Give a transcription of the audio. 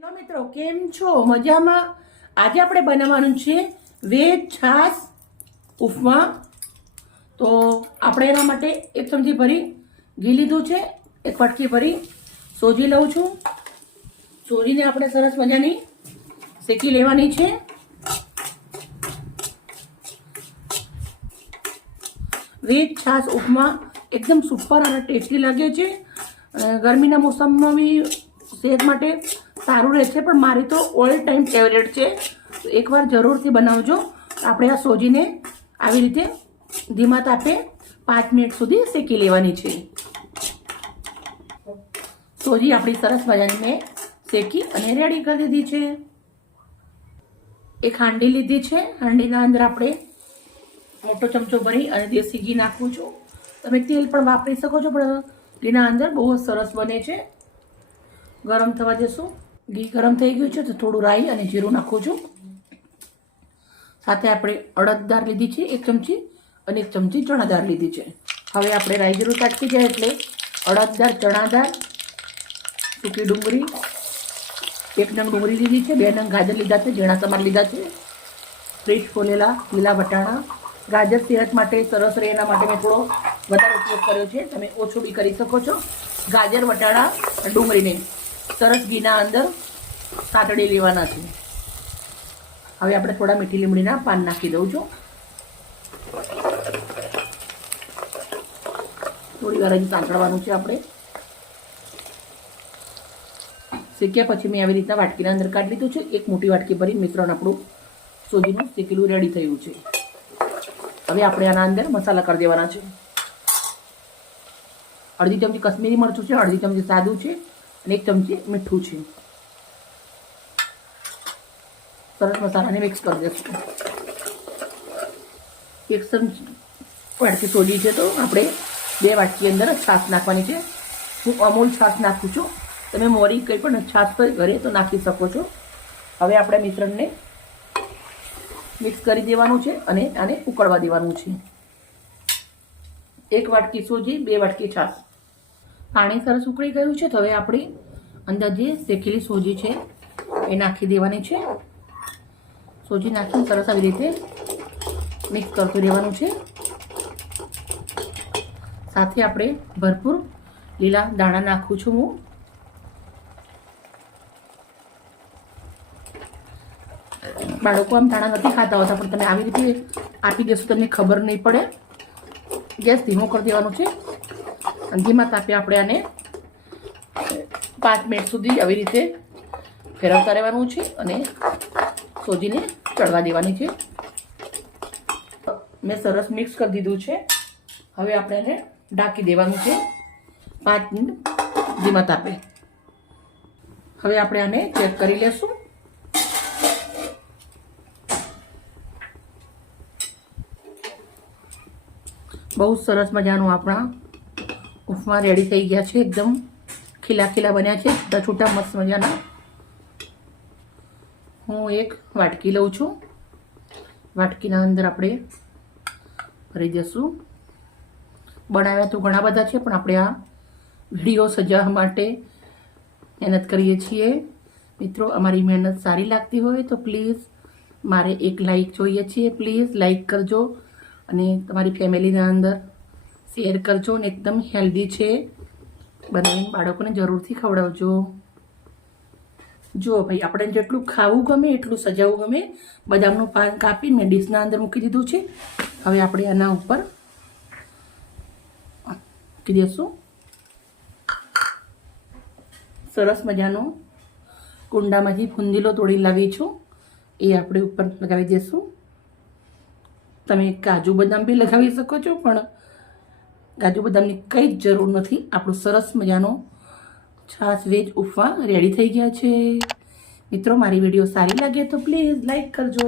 Hello મિત્રો, કેમ છો? મજામાં? આજે આપણે બનાવવાનું છે વેજ છાશ ઉપમા. તો આપણે એના માટે એક ચમચી ભરી ઘી લીધું છે, એક વાટકી ભરી સોજી લઉં છું. સોજીને આપણે સરસ મજાની શેકી લેવાની છે. વેજ છાશ ઉપમા એકદમ સુપર અને ટેસ્ટી લાગે છે. ગરમીના મોસમમાં બી સેહત માટે સારું રહે છે, પણ મારી તો ઓલ ટાઈમ ફેવરેટ છે. તો એકવાર જરૂરથી બનાવજો. આપણે આ સોજીને આવી રીતે ધીમા તાપે 5 મિનિટ સુધી શેકી લેવાની છે. સોજી આપણી સરસ મજાની મેં શેકી અને રેડી કરી દીધી છે. એક હાંડી લીધી છે. હાંડીના અંદર આપણે મોટો ચમચો ભરી અને દેશી ઘી નાખું છું. તમે તેલ પણ વાપરી શકો છો, પણ ઘીના અંદર બહુ જ સરસ બને છે. ગરમ થવા દેશું. ઘી ગરમ થઈ ગયું છે તો થોડું રાઈ અને જીરું નાખું છું. સાથે આપણે અડદ દાળ લીધી છે 1 ચમચી અને 1 ચમચી ચણા દાળ લીધી છે. હવે આપણે રાઈ જીરું તાટકી જાય એટલે અડદ દાળ, ચણા દાળ, સૂકી ડુંગળી, 1 નંગ ડુંગળી લીધી છે, 2 નંગ ગાજર લીધા છે, ઝીણા સમાર લીધા છે, ફ્રેશ ફોલેલા લીલા વટાણા. ગાજર સેહત માટે સરસ રહે એના માટે મેં થોડો વધારે ઉપયોગ કર્યો છે. તમે ઓછો બી કરી શકો છો. ગાજર, વટાણા, ડુંગળીને સરસ ઘીના અંદર સાતડી લેવાના છે. હવે આપણે થોડા મીઠી લીમડીના પાન નાખી દઉં છું. થોડી વાર હજી સાંતળવાનું છે. આપણે શેક્યા પછી મેં આવી રીતના વાટકીના અંદર કાઢી લીધું છે. 1 મોટી વાટકી ભરી મિશ્રણ આપણું સોજીનું શેકેલું રેડી થયું છે. હવે આપણે આના અંદર મસાલા કરી દેવાના છે. અડધી ચમચી કશ્મીરી મરચું છે, અડધી ચમચી સાદું છે અને 1 ચમચી મીઠું છે. સરસ મસાલાને મિક્સ કરી દઈશું. 1 ચમચી વાટકી સોજી છે તો આપણે 2 વાટકી અંદર છાશ નાખવાની છે. હું અમૂલ છાશ નાખું છું. તમે મોરી કંઈ પણ છાશ ઘરે તો નાખી શકો છો. હવે આપણે મિશ્રણને મિક્સ કરી દેવાનું છે અને આને ઉકળવા દેવાનું છે. 1 વાટકી સોજી, 2 વાટકી છાશ. પાણી સરસ ઉકળી ગયું છે તો હવે આપણે અંદર જે શેકેલી સોજી છે એ નાખી દેવાની છે. સોજી નાખીને સરસ આવી રીતે મિક્સ કરતું રહેવાનું છે. સાથે આપણે ભરપૂર લીલા દાણા નાખું છું હું. બાળકો આમ દાણા નથી ખાતા હોતા, પણ તમે આવી રીતે આપી દેશો તમને ખબર નહીં પડે. ગેસ ધીમો કરી દેવાનો છે અને ધીમા તાપે આપણે આને 5 મિનિટ સુધી આવી રીતે ફેરવતા રહેવાનું છે અને સોજીને ચડવા દેવાની છે. મેં સરસ મિક્સ કરી દીધું છે. હવે આપણે એને ઢાંકી દેવાનું છે 5 મિનિટ ધીમા તાપે. હવે આપણે આને ચેક કરી લેશું. બહુ સરસ મજાનું આપણા ઉપમા રેડી થઈ ગયા છે. એકદમ ખીલા ખીલા બન્યા છે, છૂટા છૂટા મસ્ત મજાના. હું 1 વાટકી લઉં છું. વાટકીના અંદર આપણે ભરી દઈશું. બનાવ્યા તો ઘણા બધા છે, પણ આપણે આ વિડીયો સજાવવા માટે મહેનત કરીએ છીએ. મિત્રો, અમારી મહેનત સારી લાગતી હોય તો પ્લીઝ મારે 1 લાઈક જોઈએ છીએ. પ્લીઝ લાઈક કરજો અને તમારી ફેમિલીના અંદર શેર કરજો. અને એકદમ હેલ્ધી છે, બનાવીને બાળકોને જરૂરથી ખવડાવજો. જો ભાઈ, આપણે જેટલું ખાવું ગમે એટલું સજાવવું ગમે. બદામનું પાન કાપી મેં ડીશના અંદર મૂકી દીધું છે. હવે આપણે આના ઉપર મૂકી દઈશું. સરસ મજાનો કુંડામાંથી ફુંદીલો તોડી લાવી છું, એ આપણે ઉપર લગાવી દઈશું. તમે કાજુ બદામ બી લગાવી શકો છો, પણ કાજુ બદામની કંઈ જ જરૂર નથી. આપણું સરસ મજાનો છાશ વેજ ઉપમા રેડી થઈ ગયા છે. મિત્રો, મારી વિડીયો સારી લાગે તો પ્લીઝ લાઈક કરજો.